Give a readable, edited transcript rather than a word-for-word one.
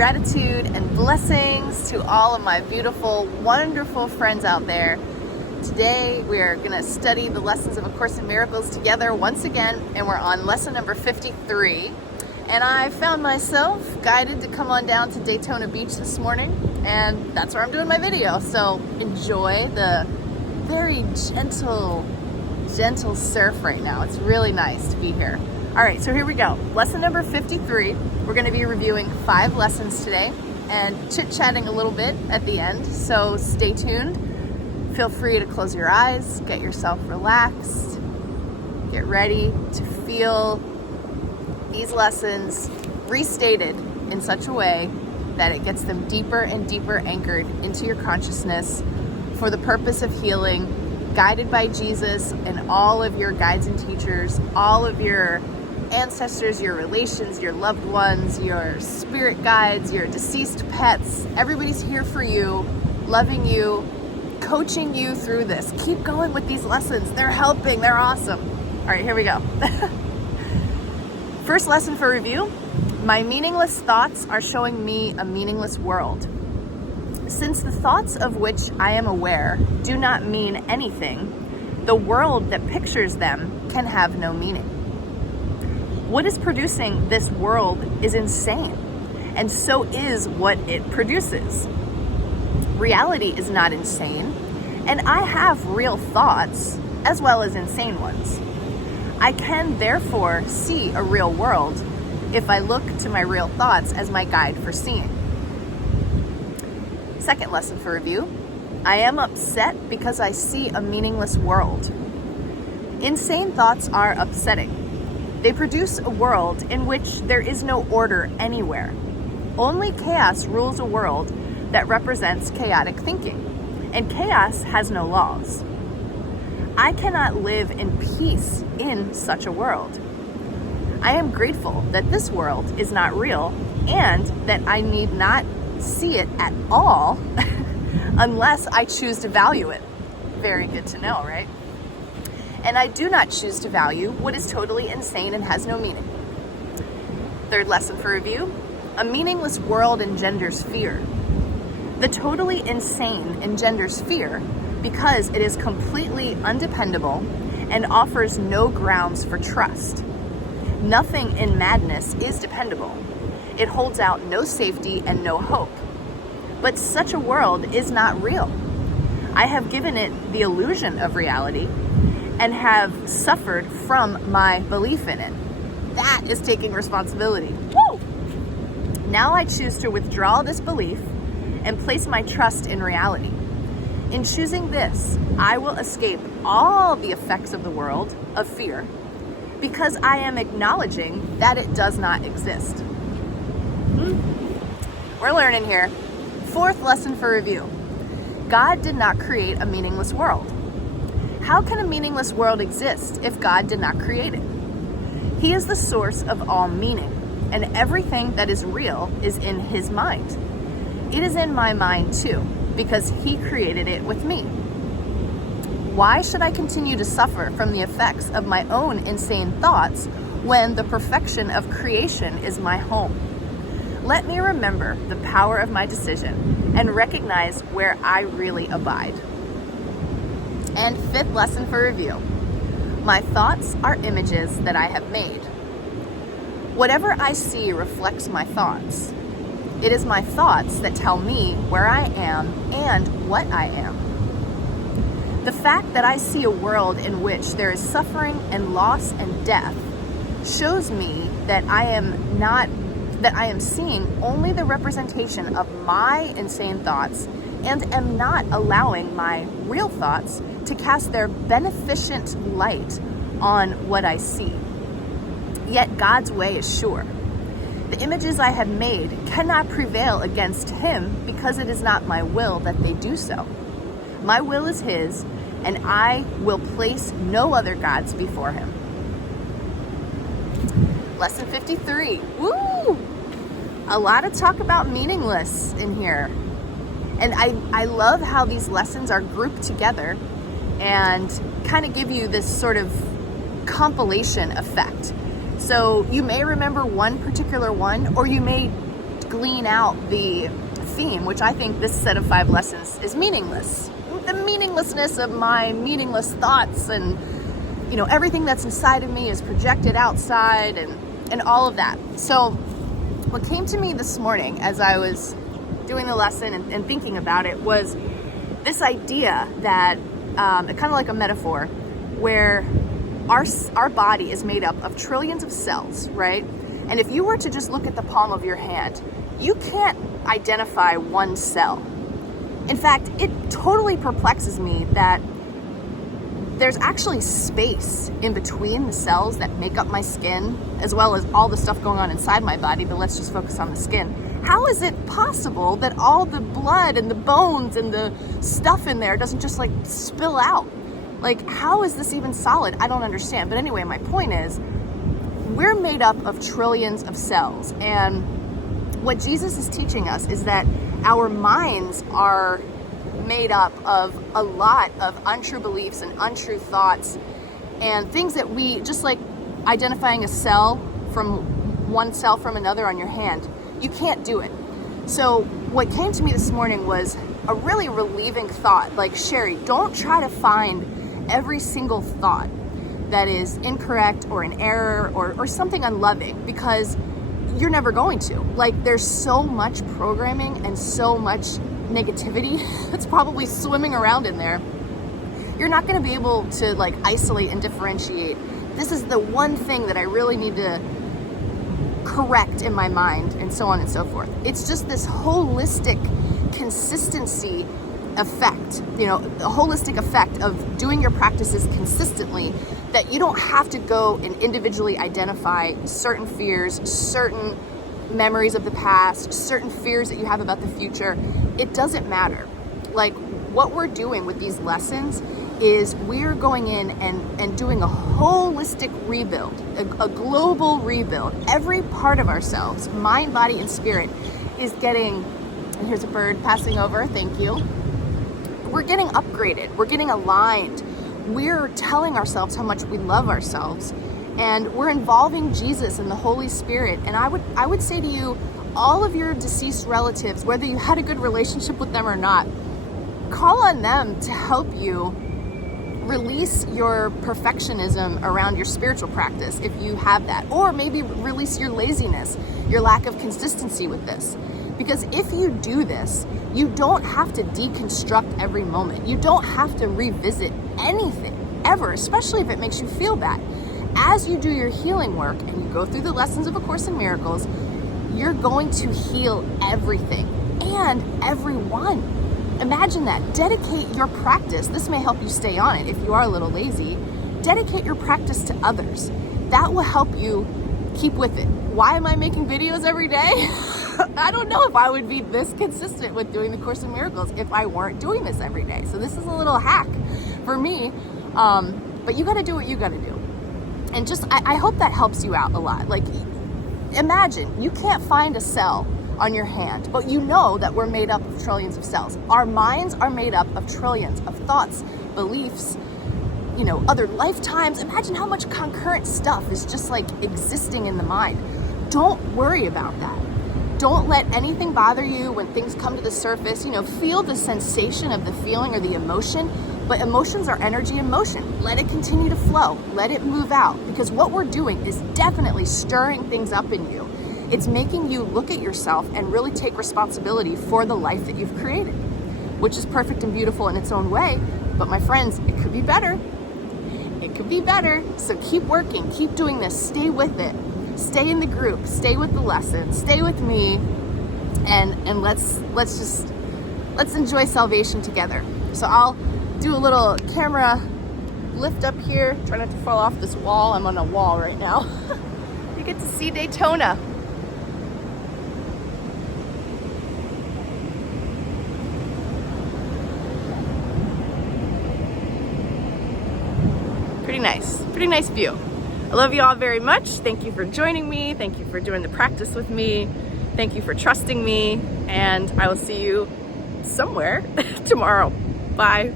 Gratitude and blessings to all of my beautiful, wonderful friends out there. Today we are going to study the lessons of A Course in Miracles together once again, and we're on lesson number 53. And I found myself guided to come on down to Daytona Beach this morning, and that's where I'm doing my video. So enjoy the very gentle surf right now. It's really nice to be here. All right, so here we go. Lesson number 53. We're going to be reviewing 5 lessons today and chit-chatting a little bit at the end, so stay tuned. Feel free to close your eyes, get yourself relaxed, get ready to feel these lessons restated in such a way that it gets them deeper and deeper anchored into your consciousness for the purpose of healing, guided by Jesus and all of your guides and teachers, all of your ancestors, your relations, your loved ones, your spirit guides, your deceased pets. Everybody's here for you, loving you, coaching you through this. Keep going with these lessons. They're helping. They're awesome. All right, here we go. First lesson for review. My meaningless thoughts are showing me a meaningless world. Since the thoughts of which I am aware do not mean anything, the world that pictures them can have no meaning. What is producing this world is insane, and so is what it produces. Reality is not insane, and I have real thoughts as well as insane ones. I can therefore see a real world if I look to my real thoughts as my guide for seeing. Second lesson for review. I am upset because I see a meaningless world. Insane thoughts are upsetting. They produce a world in which there is no order anywhere. Only chaos rules a world that represents chaotic thinking, and chaos has no laws. I cannot live in peace in such a world. I am grateful that this world is not real and that I need not see it at all unless I choose to value it. Very good to know, right? And I do not choose to value what is totally insane and has no meaning. Third lesson for review. A meaningless world engenders fear. The totally insane engenders fear because it is completely undependable and offers no grounds for trust. Nothing in madness is dependable. It holds out no safety and no hope. But such a world is not real. I have given it the illusion of reality and have suffered from my belief in it. That is taking responsibility. Woo! Now I choose to withdraw this belief and place my trust in reality. In choosing this, I will escape all the effects of the world of fear because I am acknowledging that it does not exist. We're learning here. Fourth lesson for review. God did not create a meaningless world. How can a meaningless world exist if God did not create it? He is the source of all meaning, and everything that is real is in His mind. It is in my mind too, because He created it with me. Why should I continue to suffer from the effects of my own insane thoughts when the perfection of creation is my home? Let me remember the power of my decision and recognize where I really abide. And fifth lesson for review. My thoughts are images that I have made. Whatever I see reflects my thoughts. It is my thoughts that tell me where I am and what I am. The fact that I see a world in which there is suffering and loss and death shows me that I am seeing only the representation of my insane thoughts and am not allowing my real thoughts to cast their beneficent light on what I see. Yet God's way is sure. The images I have made cannot prevail against Him because it is not my will that they do so. My will is His, and I will place no other gods before Him. Lesson 53. Woo! A lot of talk about meaningless in here. And I love how these lessons are grouped together and kind of give you this sort of compilation effect. So you may remember one particular one, or you may glean out the theme, which I think this set of 5 lessons is meaningless. The meaninglessness of my meaningless thoughts, and everything that's inside of me is projected outside, and all of that. So what came to me this morning as I was doing the lesson and thinking about it was this idea that kind of like a metaphor, where our body is made up of trillions of cells, right? And if you were to just look at the palm of your hand, you can't identify one cell. In fact, it totally perplexes me that there's actually space in between the cells that make up my skin, as well as all the stuff going on inside my body, but let's just focus on the skin. How is it possible that all the blood and the bones and the stuff in there doesn't just like spill out? Like, how is this even solid? I don't understand. But anyway, my point is, we're made up of trillions of cells. And what Jesus is teaching us is that our minds are made up of a lot of untrue beliefs and untrue thoughts and things that we, just like identifying a cell from one cell from another on your hand, you can't do it. So what came to me this morning was a really relieving thought. Like, Sherry, don't try to find every single thought that is incorrect or an error or something unloving, because you're never going to. Like, there's so much programming and so much negativity that's probably swimming around in there. You're not going to be able to like isolate and differentiate. This is the one thing that I really need to correct in my mind, and so on and so forth. It's just this holistic consistency effect, a holistic effect of doing your practices consistently, that you don't have to go and individually identify certain fears, certain memories of the past, certain fears that you have about the future. It doesn't matter. Like, what we're doing with these lessons is we're going in and doing a holistic rebuild, a global rebuild. Every part of ourselves, mind, body, and spirit, is getting, and here's a bird passing over, thank you. We're getting upgraded, we're getting aligned. We're telling ourselves how much we love ourselves, and we're involving Jesus and the Holy Spirit. And I would say to you, all of your deceased relatives, whether you had a good relationship with them or not, call on them to help you release your perfectionism around your spiritual practice, if you have that, or maybe release your laziness, your lack of consistency with this. Because if you do this, you don't have to deconstruct every moment. You don't have to revisit anything ever, especially if it makes you feel bad. As you do your healing work and you go through the lessons of A Course in Miracles, you're going to heal everything and everyone. Imagine that. Dedicate your practice. This may help you stay on it if you are a little lazy. Dedicate your practice to others. That will help you keep with it. Why am I making videos every day? I don't know if I would be this consistent with doing the Course in Miracles if I weren't doing this every day. So this is a little hack for me. But you got to do what you got to do. And just, I hope that helps you out a lot. Like, imagine you can't find a cell on your hand, but you know that we're made up of trillions of cells. Our minds are made up of trillions of thoughts, beliefs, other lifetimes. Imagine how much concurrent stuff is just like existing in the mind. Don't worry about that. Don't let anything bother you when things come to the surface. Feel the sensation of the feeling or the emotion, but emotions are energy in motion. Let it continue to flow. Let it move out, because what we're doing is definitely stirring things up in you. It's making you look at yourself and really take responsibility for the life that you've created, which is perfect and beautiful in its own way. But my friends, it could be better. It could be better. So keep working, keep doing this, stay with it. Stay in the group, stay with the lesson, stay with me, and let's enjoy salvation together. So I'll do a little camera lift up here, try not to fall off this wall. I'm on a wall right now. You get to see Daytona. Pretty nice view. I love you all very much. Thank you for joining me. Thank you for doing the practice with me. Thank you for trusting me. And I will see you somewhere tomorrow. Bye.